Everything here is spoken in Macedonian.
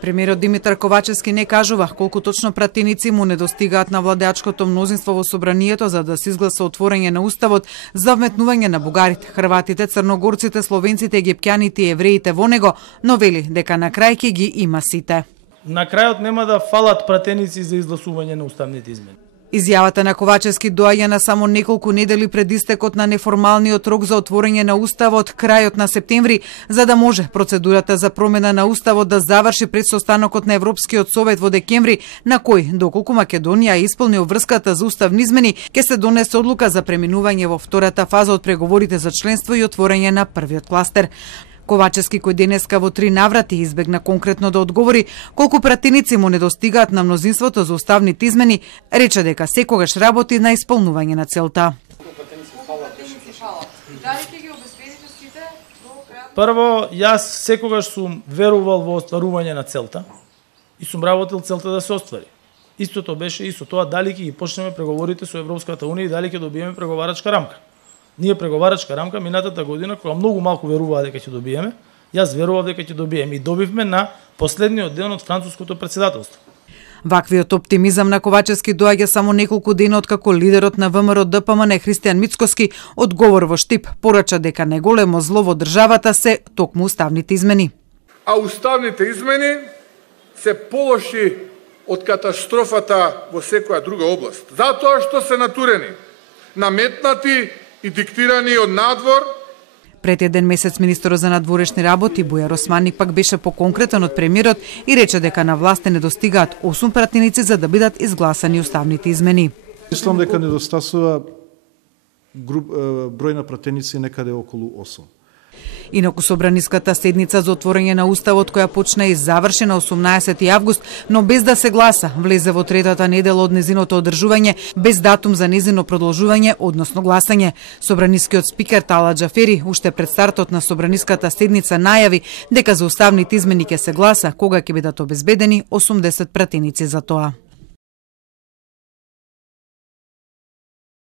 Премиерот Димитар Ковачевски не кажува колку точно пратеници му недостигаат на владеачкото мнозинство во собранието за да се изгласа отворање на уставот за вметнување на бугарите, хрватите, црногорците, словенците, египтјаните и евреите во него, но вели дека на крај ќе ги има сите. На крајот нема да фалат пратеници за изгласување на уставните измени. Изјавата на Ковачевски доаѓа на само неколку недели пред истекот на неформалниот рок за отворање на уставот крајот на септември, за да може процедурата за промена на уставот да заврши пред состанокот на Европскиот совет во декември, на кој, доколку Македонија исполни обврската за уставни измени, ќе се донесе одлука за преминување во втората фаза од преговорите за членство и отворање на првиот кластер. Ковачевски, кој денеска во 3 наврати избегна конкретно да одговори колку пратеници му недостигаат на мнозинството за уставните измени, рече дека секогаш работи на исполнување на целта. Прво, јас секогаш сум верувал во остварување на целта и сум работил целта да се оствари. Истото беше исто тоа дали ќе ги почнеме преговорите со Европската унија и дали ќе добиеме преговарачка рамка. Ние преговарачка рамка минатата година, кога многу малку веруваа дека ќе добиеме, јас верував дека ќе добиеме и добивме на последниот ден од француското председателство. Ваквиот оптимизам на Ковачевски доаѓа само неколку дена откако лидерот на ВМРО ДПМН Христијан Мицкоски одговор во Штип порача дека најголемо зло во државата се токму уставните измени. А уставните измени се полоши од катастрофата во секоја друга област. Затоа што се натурени, наметнати и диктирани од надвор. Пред еден месец министерот за надворешни работи Бујар Османик пак беше поконкретен од премиерот и рече дека на власт недостигаат 8 пратеници за да бидат изгласани уставните измени. Мислам дека недостасува број на пратеници некаде околу 8. Инаку собраниската седница за отворање на уставот која почна и заврши на 18 август, но без да се гласа, влезе во третата недела од незиното одржување, без датум за незино продолжување, односно гласање. Собранискиот спикер Тала Џафери уште пред стартот на собраниската седница најави дека за уставните измени ќе се гласа кога ќе бидат обезбедени 80 пратеници за тоа.